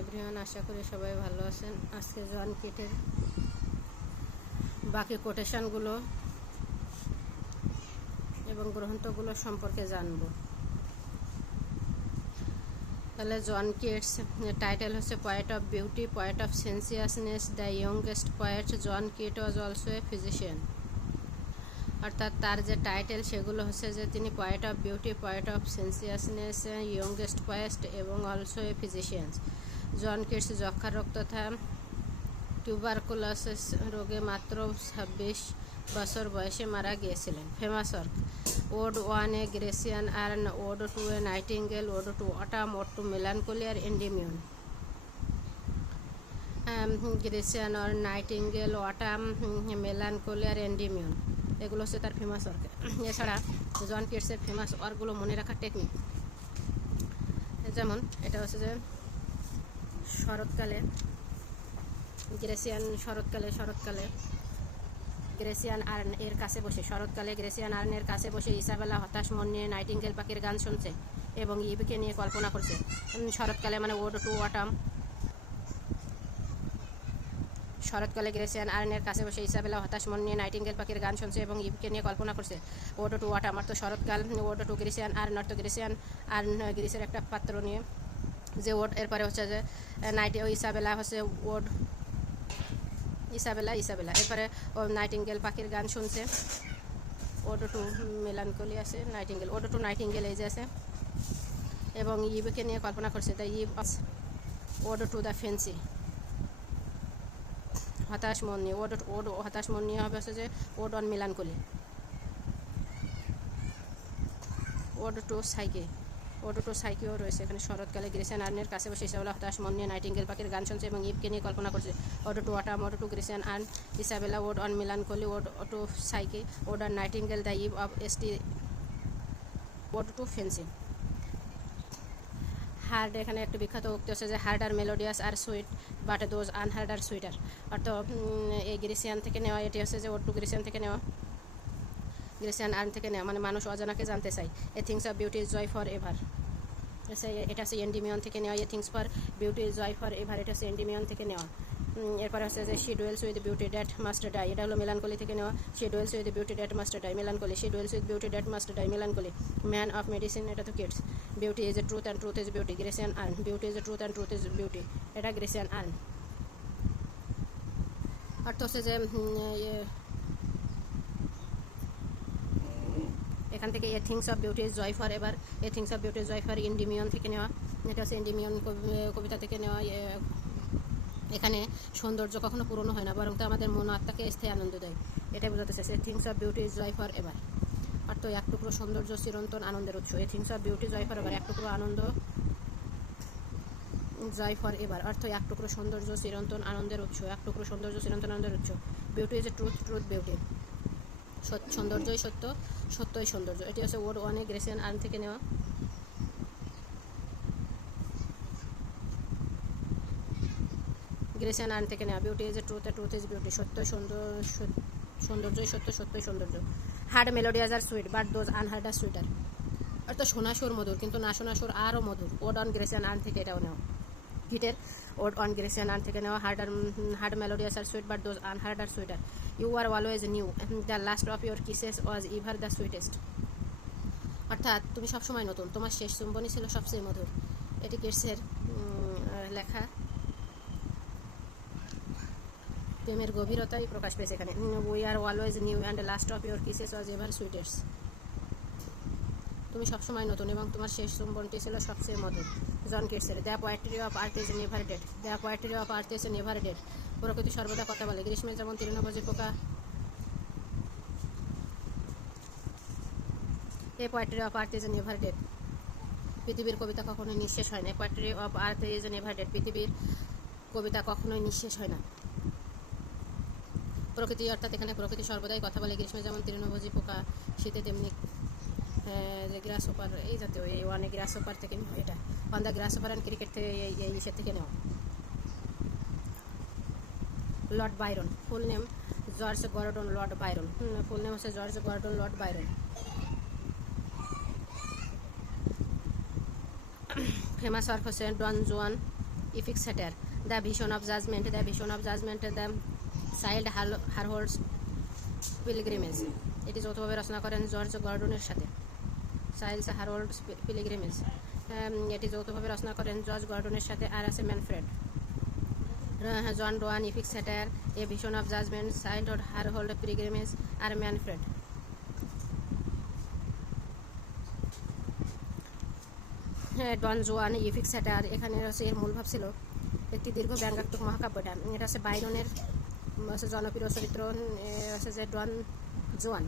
Everyone, আশা করি সবাই ভালো আছেন। আজকে জন কিটের বাকি কোটেশনগুলো এবং গ্রন্থগুলো সম্পর্কে জানব। তাহলে জন কিটস টাইটেল হচ্ছে poet of beauty, poet of sensuousness, the youngest poet. John Keats was also a physician. অর্থাৎ তার যে টাইটেল সেগুলো হচ্ছে যে তিনি poet of beauty, poet of sensuousness, youngest poet এবং also a physician. John Keats যক্ষার রোগ তথা টিউবারকুলোসিস রোগে মাত্র 26 বছর বয়সে মারা গিয়েছিলেন। Famous work: ode on a Grecian urn, ode to a nightingale, ode to autumn, ode to melancholy আর এন্ডিমিউন। গ্রেসিয়ান আর নাইটিঙ্গেল, অটাম, মেলানকোলি আর এন্ডিমিউন, এগুলো হচ্ছে তার ফেমাস ওয়ার্ক। এছাড়া জন কিটসের ফেমাস ওয়ার্কগুলো মনে রাখার টেকনিক, যেমন এটা হচ্ছে যে শরৎকালে গ্রেসিয়ান আর্ন এর কাছে বসে গ্রেসিয়ান আর্নের কাছে বসে ইসাবেলা হতাশ মন নিয়ে নাইটিঙ্গেল পাখির গান শুনছে এবং ইভকে নিয়ে কল্পনা করছে। শরৎকালে মানে ওড টু অটাম। শরৎকালে গ্রেসিয়ান আর্নের কাছে বসে ইসাবেলা হতাশ মন নিয়ে নাইটিঙ্গেল পাখির গান শুনছে এবং ইভকে নিয়ে কল্পনা করছে। ওড টু অটাম অর্থ শরৎকাল, ওড টু গ্রেসিয়ান আর্ন অর্থ গ্রেসিয়ান আর্ন গ্রিসের একটা পাত্র নিয়ে যে ওড, এরপরে হচ্ছে যে ইসাবেলা হচ্ছে ওড, ইসাবেলা এরপরে ও নাইটিঙ্গেল পাখির গান শুনছে। ওড টু মেলানকোলি আছে, নাইটিঙ্গেল, ওড টু নাইটিঙ্গেল এই যে আছে, এবং ইভকে নিয়ে কল্পনা করছে। The eve ode to the fancy, হতাশ মন নিয়ে, ওড হতাশ মন নিয়ে হবে হচ্ছে যে ode on melancholy. Ode two সাইকেও রয়েছে এখানে। শরৎকালে গ্রেসিয়ান আর্নের কাছে বসে ইসাবেলা হতাশ মন নিয়ে নাইটিঙ্গেল পাখির গান শুনছে এবং ইভকে নিয়ে কল্পনা করছে। Ode to autumn, ode to Grecian urn, Isabella, ode on melancholy, ode to Psyche, ode on nightingale, the Eve of S T, ode to fancy. Heard, এখানে একটি বিখ্যাত উক্তি হচ্ছে যে heard are melodious are sweet but those unheard are sweeter. অর্থাৎ এই গ্রেসিয়ান থেকে নেওয়া, এটি হচ্ছে যে ওড টু গ্রেসিয়ান থেকে নেওয়া, গ্রেসিয়ান আর্ন থেকে নেওয়া, মানে মানুষ অজানাকে জানতে চাই। A things of beauty is joy for ever, এটা হচ্ছে এন্ডিমিয়ন থেকে নেওয়া। A things for beauty is joy for ever, এটা হচ্ছে এন্ডিমিয়ন থেকে নেওয়া। এরপরে হচ্ছে যে she dwells with beauty that must die, এটা হলো মেলানকোলি থেকে নেওয়া। She dwells with beauty that must die, melancholy. She dwells with beauty that must die, melancholy. Man of medicine, এটা তো Keats. Beauty is a truth and truth is beauty, Grecian urn. Beauty is a truth and truth is beauty, এটা Grecian urn. অর্থ হচ্ছে যে এখান থেকে a things of beauty is joy for ever, a things of beauty is joy for Endymion থেকে নেওয়া, এটা হচ্ছে এন্ডিমিয়ন কবিতা থেকে নেওয়া। এখানে সৌন্দর্য কখনো পুরনো হয় না, বরং তো আমাদের মন আত্মাকে স্থায়ী আনন্দ দেয়, এটাই বোঝাতে চাইছে। Things of beauty is joy for ever অর্থ এক টুকরো সৌন্দর্য চিরন্তন আনন্দের উৎস। A things of beauty joy for ever, এক টুকরো আনন্দ, জয় ফর এভার অর্থ এক টুকরো সৌন্দর্য চিরন্তন আনন্দের উৎস, এক টুকরো সৌন্দর্য চিরন্তন আনন্দের উৎস। Beauty is a truth, truth beauty, সৌন্দর্যই সত্য, সত্যই সৌন্দর্য। এটি হচ্ছে ওড ওয়ানে গ্রেসিয়ান আর্ন থেকে নেওয়া। গ্রেসিয়ান আর্ন থেকে নেওয়া। Beauty is a truth, truth is beauty, সত্যই সৌন্দর্যই সত্য, সত্যই সৌন্দর্য। Heard melodious are sweet but those unheard are sweeter অর্থাৎ শোনা সুর মধুর কিন্তু না শোনা সুর আরও মধুর। ওড অন গ্রেসিয়ান আর্ন থেকে এটাও নেওয়া। কিটের ওড অন গ্রেসিয়ান আর্ন থেকে নেওয়া। Heard melodious are sweet but those unheard are sweeter. You are always new, the last of your kisses was ever the sweetest অর্থাৎ তুমি সবসময় নতুন, তোমার শেষ চুম্বনই ছিল সবচেয়ে মধুর। এটি কিটসের লেখা। প্রেমের গভীরতাই প্রকাশ পেয়েছে এখানে। We are always new and last of your kisses was ever sweetest, তুমি সবসময় নতুন এবং তোমার শেষ চুম্বনটি ছিল সবচেয়ে মধুর। জন কিটসের the poetry of earth is never dead, the poetry of earth is never dead. প্রকৃতি সর্বদা কথা বলে, গ্রীষ্মে যেমন তৃণভোজী পোকা। A poetry of earth is never dead, পৃথিবীর কবিতা কখনোই নিঃশেষ হয় না। Poetry of earth is never dead, পৃথিবীর কবিতা কখনোই নিঃশেষ হয় না। প্রকৃতি অর্থাৎ এখানে প্রকৃতি সর্বদাই কথা বলে, গ্রীষ্মে যেমন তৃণভোজী পোকা, শীতে তেমনি যে গ্রাস ওপার, এই জাতীয় এই ওয়ানে গ্রাস ওপার থেকে নেওয়া। এটা অন দ্য গ্রাস ওপার অ্যান্ড ক্রিকেট থেকে এই বিষয় থেকে নেওয়া। Lord Byron, full name George Gordon Lord Byron, full name হচ্ছে George Gordon Lord Byron. Famous work হচ্ছে Don Juan, epics satire, the vision of judgement, the vision of judgement, the Childe Harold's pilgrimage, এটি যৌথভাবে রচনা করেন George গর্ডনের সাথে। Child's হারহোল্ডস pilgrimage, এটি যৌথভাবে রচনা করেন George গর্ডনের সাথে। আর আছে Manfred, Don Juan, epics satire, a vision of judgement, childhood Harold pilgrimage, আর ম্যানফ্রেড। ডন জোয়ান, ইফিক্স স্যাটার, এখানে হচ্ছে এর মূল ভাব ছিল একটি দীর্ঘ ব্যঙ্গাত্মক মহাকাব্যটা। এটা হচ্ছে বাইরনের জনপ্রিয় চরিত্র হচ্ছে যে ডন জোয়ান।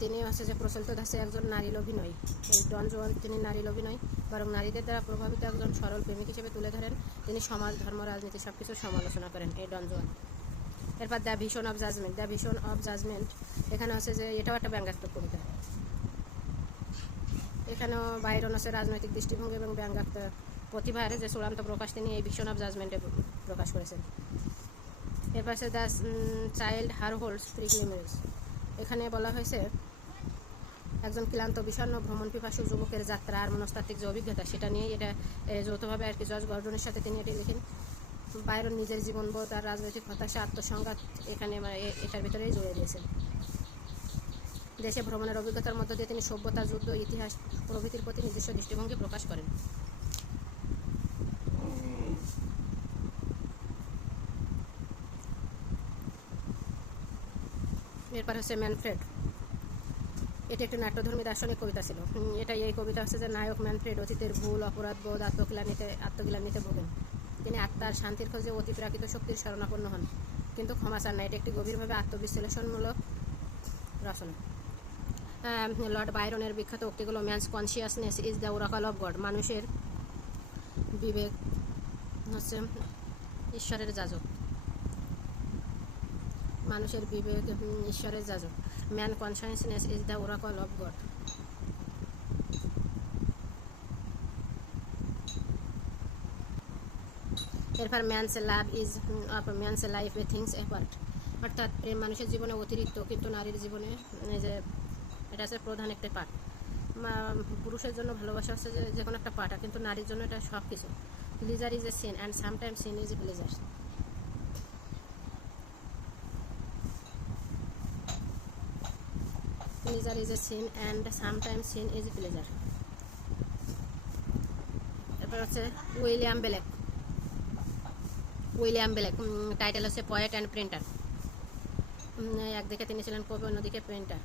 তিনি হচ্ছে যে প্রচলিত ধাঁচে একজন নারী লোভী নয়। এই ডন জোয়ান তিনি নারী লোভী নয়, বরং নারীদের দ্বারা প্রভাবিত একজন সরল প্রেমিক হিসেবে তুলে ধরেন। তিনি সমাজ, ধর্ম, রাজনীতি সব কিছুর সমালোচনা করেন এই ডন জোয়ান। এরপর the vision of judgement, the vision of judgment, এখানে হচ্ছে যে এটাও একটা ব্যঙ্গাত্মক কবিতা। এখানেও বাইরন আছে রাজনৈতিক দৃষ্টিভঙ্গি এবং ব্যঙ্গাত্মক প্রতিভার যে চূড়ান্ত প্রকাশ তিনি এই ভিশন অফ জাজমেন্টে প্রকাশ করেছেন। এরপর আছে দ্য চাইল্ড হারহোল্ডস পিলগ্রিমেজ, এখানে বলা হয়েছে একজন ক্লান্ত বিষণ্ণ ভ্রমণ পিপাসু যুবকের যাত্রা আর মনস্তাত্ত্বিক যে অভিজ্ঞতা সেটা নিয়েই এটা যৌথভাবে আর কি জর্জ গর্ডনের সাথে তিনি এটি লিখেন। বাইরন নিজের জীবনবোধ আর রাজনৈতিক হতাশা, আত্মসংঘাত এখানে এটার ভিতরেই জড়িয়ে দিয়েছেন। দেশে ভ্রমণের অভিজ্ঞতার মধ্য দিয়ে তিনি সভ্যতা, যুদ্ধ, ইতিহাস প্রভৃতির প্রতি নিজস্ব দৃষ্টিভঙ্গি প্রকাশ করেন। এরপর হচ্ছে ম্যানফ্রেড, এটি একটি নাট্যধর্মী দার্শনিক কবিতা ছিল। এই কবিতা হচ্ছে যে নায়ক ম্যানফ্রেড অতীতের ভুল, অপরাধবোধ, আত্মগ্লানিতে ভোগেন। তিনি আত্মার শান্তির খোঁজে অতিপ্রাকৃত শক্তির শরণাপন্ন হন, কিন্তু ক্ষমা চান না। এটি একটি গভীরভাবে আত্মবিশ্লেষণমূলক রচনা। লর্ড বাইরনের বিখ্যাত উক্তিগুলো man's consciousness is the oracle of God, মানুষের বিবেক হচ্ছে ঈশ্বরের যাজক, মানুষের বিবেক ঈশ্বরের যাজক। Man consciousness is the oracle of God. এরপর man's love is of man's life a things apart, অর্থাৎ মানুষের জীবনে অতিরিক্ত কিন্তু নারীর জীবনে যে এটা হচ্ছে প্রধান একটা পার্ট। পুরুষের জন্য ভালোবাসা হচ্ছে যে কোনো একটা পার্ট, কিন্তু নারীর জন্য এটা সব কিছু। Pleasure is a sin and sometimes sin is a pleasure. Pleasure is a sin and sometimes sin is a pleasure. এরপর হচ্ছে উইলিয়াম ব্লেক, টাইটেল হচ্ছে পয়েট অ্যান্ড প্রিন্টার। একদিকে তিনি ছিলেন কবি, অন্যদিকে প্রিন্টার,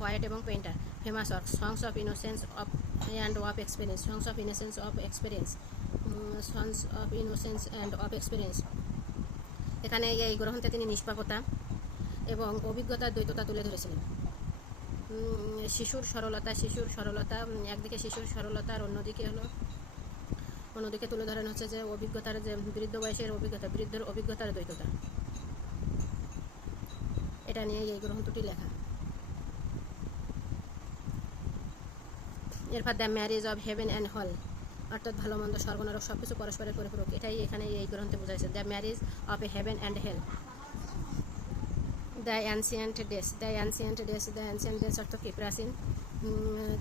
পয়েট এবং painter. Famous work songs of innocence of and of experience, songs of innocence of experience, songs of innocence and of experience. এখানে এই গ্রন্থে তিনি নিষ্পাপতা এবং অভিজ্ঞতার দ্বৈততা তুলে ধরেছিলেন। শিশুর সরলতা, একদিকে শিশুর সরলতা আর অন্যদিকে তুলে ধরেন হচ্ছে যে অভিজ্ঞতার যে বৃদ্ধ বয়সের অভিজ্ঞতা, বৃদ্ধের অভিজ্ঞতার দ্বৈততা। এটা নিয়ে এই গ্রন্থটি লেখা। এরপর the marriage of heaven and hell, অর্থাৎ ভালো মন্দ, স্বর্গ নরক সব কিছু পরস্পরের পরিপূরক, এটাই এখানে এই গ্রন্থে বোঝাইছে। The marriage of a heaven and hell. The ancient days অর্থ কি প্রাচীন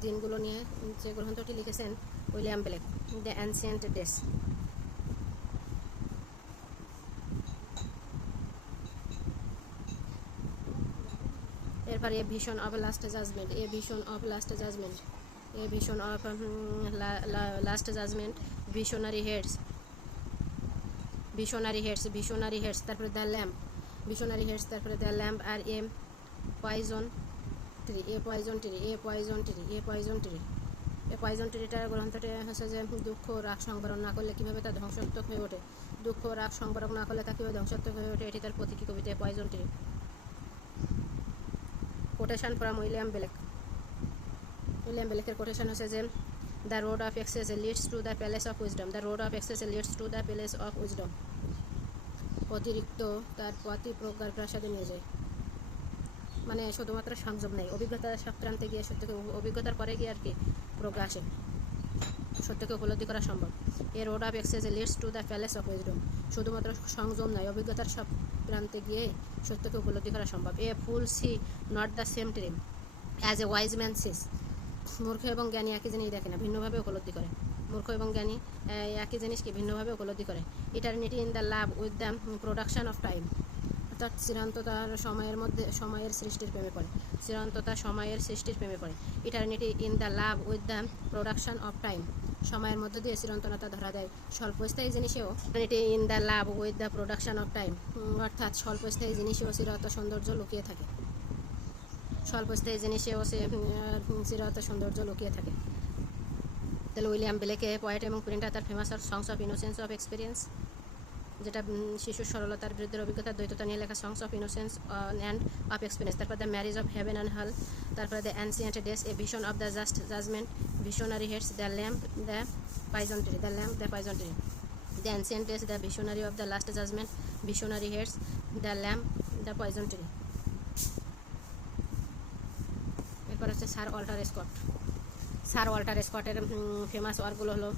দিনগুলো নিয়ে যে গ্রন্থটি লিখেছেন William Blake, the ancient days. এরপর a vision of last judgement, visionary heads, তারপরে দ্য ল্যাম্প, তারপরে দ্য ল্যাম্প। আর এ পয়জন ট্রিটার গ্রন্থটি হচ্ছে যে দুঃখ রাগ সংবরণ না করলে কীভাবে তা ধ্বংসাত্মক হয়ে ওঠে, এটি তার প্রতীকী কবিতা poison tree. Quotation from William ব্লেকের কোটেশন হচ্ছে যে the road of excess leads to the palace of wisdom, অতিরিক্ত তার পথই প্রজ্ঞার প্রাসাদে নিয়ে যায়। মানে শুধুমাত্র সংযম নেই, অভিজ্ঞতার সংক্রান্তে গিয়ে সত্যকে, অভিজ্ঞতার পরে গিয়ে আর কি প্রজ্ঞা আসে, সত্যকে উপলব্ধি করা সম্ভব। A road of excess leads to the palace of wisdom, শুধুমাত্র সংযম নয়, অভিজ্ঞতার সব প্রান্তে গিয়ে সত্যকে উপলব্ধি করা সম্ভব। A fool see not the same dream as a wise man sees, মূর্খ এবং জ্ঞানী একই জিনিস দেখে না, ভিন্নভাবে উপলব্ধি করে। মূর্খ এবং জ্ঞানী একই জিনিসকে ভিন্নভাবে উপলব্ধি করে। Eternity in the love with the production of time, অর্থাৎ চিরন্ততার সময়ের মধ্যে সময়ের সৃষ্টির প্রেমে পড়ে। চিরন্ততা সময়ের সৃষ্টির প্রেমে পড়ে। Eternity in the love with the production of time, সময়ের মধ্য দিয়ে চিরন্তনতা ধরা দেয়। স্বল্পস্থায়ী জিনিসেও eternity in the love with the production of time, অর্থাৎ স্বল্পস্থায়ী জিনিসেও চিরত সৌন্দর্য লুকিয়ে থাকে। স্বল্পস্থায়ী জিনিসেও চিরত সৌন্দর্য লুকিয়ে থাকে। তাহলে উইলিয়াম ব্লেকে পোয়েট এবং প্রিন্টার তার famous songs of innocence of experience, যেটা শিশুর সরলতার বিরুদ্ধে অভিজ্ঞতার দ্বৈততা নিয়ে লেখা songs of innocence and of experience. তারপর the marriage of heaven and hell, তারপরে the ancient days, a vision of the just judgement, visionary heads, the lamp, the poison tree, the lamp, the poison tree, the ancient days, the visionary of the last judgement, visionary heads, the lamp, the poison tree. এরপর হচ্ছে Sir Walter Scott. Sir Walter স্কটের famous ওয়ার্কগুলো হলো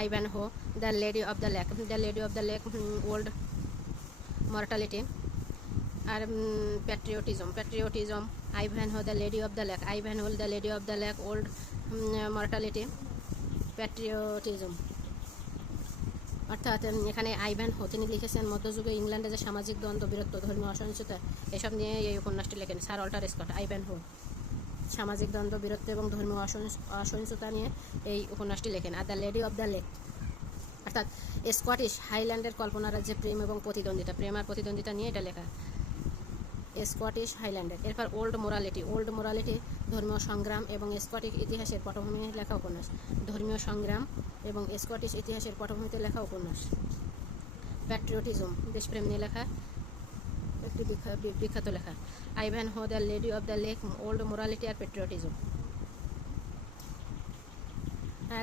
Ivanhoe, the lady of the lake, the lady of the lake, old mortality, আর patriotism, Ivanhoe, the lady of the lake, Ivanhoe, the lady of the lake, old mortality, patriotism. অর্থাৎ এখানে আইভ্যানহো তিনি লিখেছেন মধ্যযুগে ইংল্যান্ডে যে সামাজিক দ্বন্দ্ব, বীরত্ব, ধর্মীয় অসহিষ্ণুতা এসব নিয়ে এই উপন্যাসটি লেখেন স্যার ওয়াল্টার স্কট। আইভ্যানহো সামাজিক দ্বন্দ্ব, বীরত্ব এবং ধর্মীয় অসহিষ্ণুতা নিয়ে এই উপন্যাসটি লেখেন। Are the lady of the lake অর্থাৎ স্কটিশ হাইল্যান্ডের কল্পনা রাজ্যে প্রেম এবং প্রতিদ্বন্দ্বিতা, প্রেম আর প্রতিদ্বন্দ্বিতা নিয়ে এটা লেখা স্কটিশ হাইল্যান্ডের। এরপর ওল্ড মোরালিটি, ওল্ড মোরালিটি ধর্মীয় সংগ্রাম এবং স্কটিশ ইতিহাসের পটভূমি লেখা উপন্যাস, ধর্মীয় সংগ্রাম এবং স্কটিশ ইতিহাসের পটভূমিতে লেখা উপন্যাস। প্যাট্রিয়টিজম দেশপ্রেম নিয়ে লেখা একটি বিখ্যাত লেখা। Ivanhoe, the lady of the lake, old morality আর প্যাট্রিয়টিজম।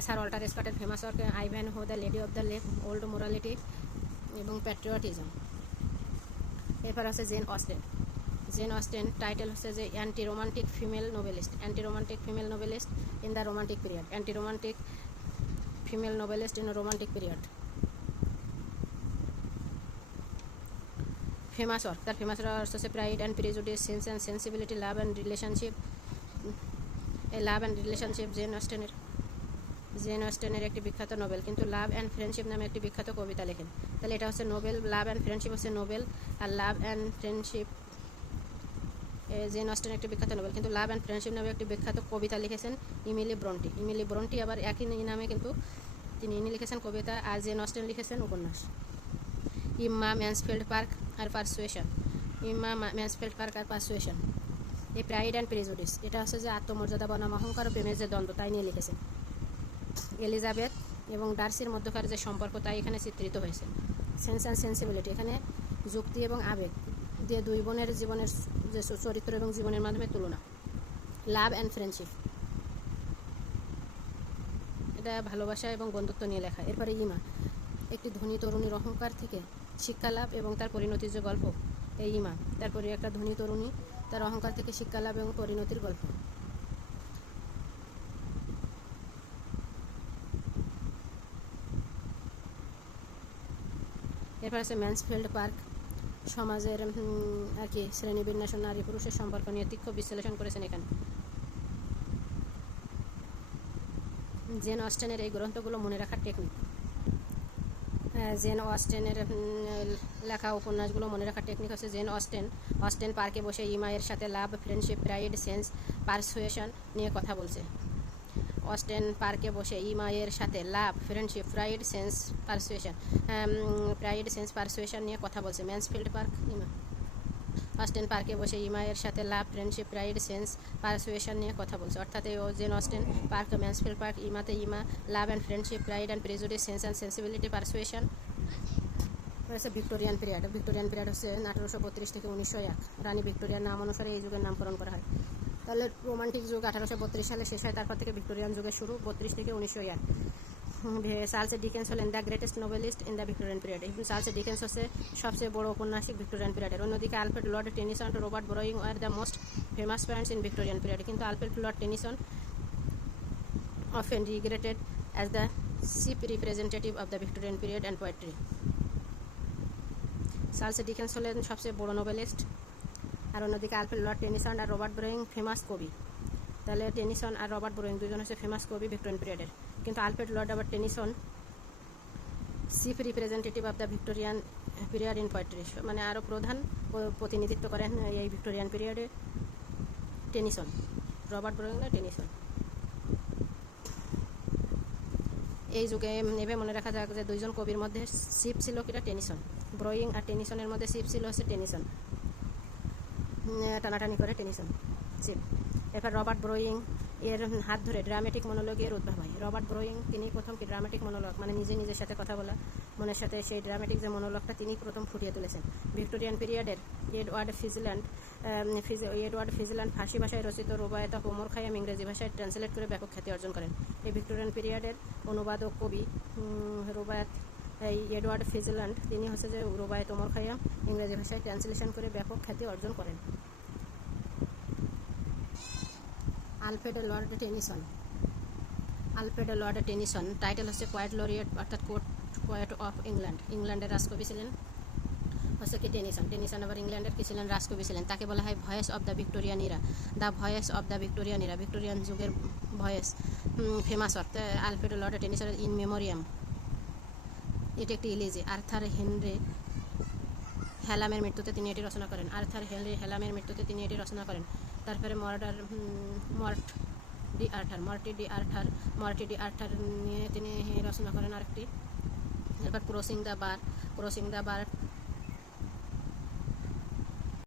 স্যার ওয়াল্টার স্কটের famous work Ivanhoe, the lady of the lake, old morality এবং প্যাট্রিয়টিজম। এরপর হচ্ছে Jane Austen. Jane Austen title হচ্ছে যে anti romantic female novelist, anti romantic female novelist in the romantic period, anti romantic female novelist in romantic period. Famous work, তার famous work হচ্ছে pride and prejudice, sense and sensibility, love and relationship, love and relationship Jane অস্টেনের একটি বিখ্যাত Nobel, কিন্তু লাভ and friendship নামে একটি বিখ্যাত কবিতা লেখেন। তাহলে এটা হচ্ছে নোবেল, লাভ অ্যান্ড ফ্রেন্ডশিপ হচ্ছে নোবেল, আর love and friendship Jane Austen একটি বিখ্যাত নোবেল, কিন্তু লাভ অ্যান্ড ফ্রেন্ডশিপ নামে একটি বিখ্যাত কবিতা লিখেছেন ইমিলি ব্রন্টি। ইমিলি ব্রন্টি আবার একই নামে কিন্তু ইনি লিখেছেন কবিতা, আর জেন অস্টেন লিখেছেন উপন্যাস। ইম্মা ম্যানসফিল্ড পার্ক আর পারসুয়েশন, ইম্মা ম্যানসফিল্ড পার্ক আর পারসুয়েশন। এই প্রাইড অ্যান্ড প্রেজুডিস এটা হচ্ছে যে আত্মমর্যাদা বনাম অহংকার ও প্রেমের যে দ্বন্দ্ব তাই নিয়ে লিখেছেন। এলিজাবেথ এবং ডার্সির মধ্যকার যে সম্পর্ক তাই এখানে চিত্রিত হয়েছে। সেন্স অ্যান্ড সেন্সিবিলিটি এখানে যুক্তি এবং আবেগ দিয়ে দুই বোনের জীবনের যে চরিত্র এবং জীবনের মাধ্যমে তুলনা। লাভ অ্যান্ড ফ্রেন্ডশিপ এটা ভালোবাসা এবং বন্ধুত্ব নিয়ে লেখা। এরপরে ইমা একটি ধনী তরুণীর অহংকার থেকে শিক্ষা লাভ এবং তার পরিণতির যে গল্প, এই ইমা তারপরে একটা ধনী তরুণী তার অহংকার থেকে শিক্ষা লাভ এবং পরিণতির গল্প। এরপর আছে ম্যানসফিল্ড পার্ক, সমাজের আর কি শ্রেণীবিন্যাস ও নারী পুরুষের সম্পর্ক নিয়ে তীক্ষ্ণ বিশ্লেষণ করেছেন এখানে। জেন অস্টেনের এই গ্রন্থগুলো মনে রাখার টেকনিক, জেন অস্টেনের লেখা উপন্যাসগুলো মনে রাখার টেকনিক হচ্ছে জেন অস্টেন পার্কে বসে ইমায়ের সাথে love, friendship, pride, sense, persuasion নিয়ে কথা বলছে। অস্টেন পার্কে বসে ইমায়ের সাথে love, friendship, pride, sense, persuasion নিয়ে কথা বলছে। ম্যানসফিল্ড পার্ক, ইমা। অস্টেন পার্কে বসে ইমায়ের সাথে love, friendship, pride, sense, persuasion নিয়ে কথা বলছে। অর্থাৎ এই Jane Austen park, Mansfield park, ইমাতে Emma, love and friendship, pride and prejudice, sense and sensibility, persuasion. হচ্ছে ভিক্টোরিয়ান পিরিয়ড। ভিক্টোরিয়ান পিরিয়ড হচ্ছে 1832 থেকে 1901। রানী ভিক্টোরিয়ার নাম অনুসারে এই যুগের নামকরণ করা হয়। তাহলে রোমান্টিক যুগ 1832 সালে শেষ হয়, তারপর থেকে ভিক্টোরিয়ান যুগের শুরু 32 থেকে 1901। চার্লস ডিকেন্স হলেন the greatest novelist in the Victorian period. Charles Dickens হচ্ছে সবচেয়ে বড় ঔপন্যাসিক ভিক্টোরিয়ান পিরিয়ডের। অন্যদিকে Alfred Lord Tennyson, Robert Browning are the most famous poets in Victorian period, কিন্তু Alfred Lord Tennyson often regarded as the chief representative of the Victorian period and poetry. Charles Dickens হলেন সবচেয়ে বড় noblest, আর অন্যদিকে Alfred Lord Tennyson আর Robert ব্রোয়িং famous কবি। তাহলে Tennyson আর Robert ব্রোয়িং দুজন হচ্ছে famous কবি ভিক্টোরিয়ান পিরিয়ডের, কিন্তু আলফ্রেড লর্ড আবার Tennyson chief representative of the Victorian period in poetry, মানে আরও প্রধান প্রতিনিধিত্ব করেন এই ভিক্টোরিয়ান পিরিয়ডে টেনিসন, রবার্ট ব্রোয়িং না টেনিসন। এই যুগে এভাবে মনে রাখা যাক যে দুইজন কবির মধ্যে চিফ ছিল কিনা টেনিসন, ব্রোয়িং আর টেনিসনের মধ্যে চিফ ছিল হচ্ছে টেনিসন, টানাটানি করে টেনিসন চিফ। এরপর রবার্ট ব্রোয়িং এর হাত ধরে ড্রামেটিক মনোলগের উদ্ভব হয়। রবার্ট ব্রোয়িং তিনি প্রথম কি ড্রামেটিক মনোলগ, মানে নিজের সাথে কথা বলা, মনের সাথে সেই ড্রামেটিক যে মনোলগটা তিনি প্রথম ফুটিয়ে তুলেছেন। ভিক্টোরিয়ান পিরিয়ডের এডওয়ার্ড ফিজল্যান্ড ফার্সি ভাষায় রচিত রুবায়েত অফ ওমর খাইয়াম ইংরেজি ভাষায় ট্রান্সলেট করে ব্যাপক খ্যাতি অর্জন করেন। এই ভিক্টোরিয়ান পিরিয়ডের অনুবাদক কবি এডওয়ার্ড ফিজল্যান্ড, তিনি হচ্ছে যে রুবায়েত ওমর খাইয়াম ইংরেজি ভাষায় ট্রান্সলেশন করে ব্যাপক খ্যাতি অর্জন করেন। আলফ্রেড লর্ড টেনিসন টাইটেল হচ্ছে পোয়েট লরিয়েট, অর্থাৎ পোয়েট অফ ইংল্যান্ড। ইংল্যান্ডের রাজকবি ছিলেন হচ্ছে কি টেনিসন আবার ইংল্যান্ডের কি ছিলেন, রাজকবি ছিলেন। তাকে বলা হয় voice of the Victorian era, the voice of the Victorian era, Victorian যুগের voice, famous work Alfred Lord টেনিসনের ইন মেমোরিয়াম। এটি একটি ইলিজি। আর্থার হেনরি হ্যালামের মৃত্যুতে তিনি এটি রচনা করেন। তারপরে মর্টি ডি আর্থার নিয়ে তিনি রচনা করেন আরেকটি। এরপর ক্রসিং দ্য বার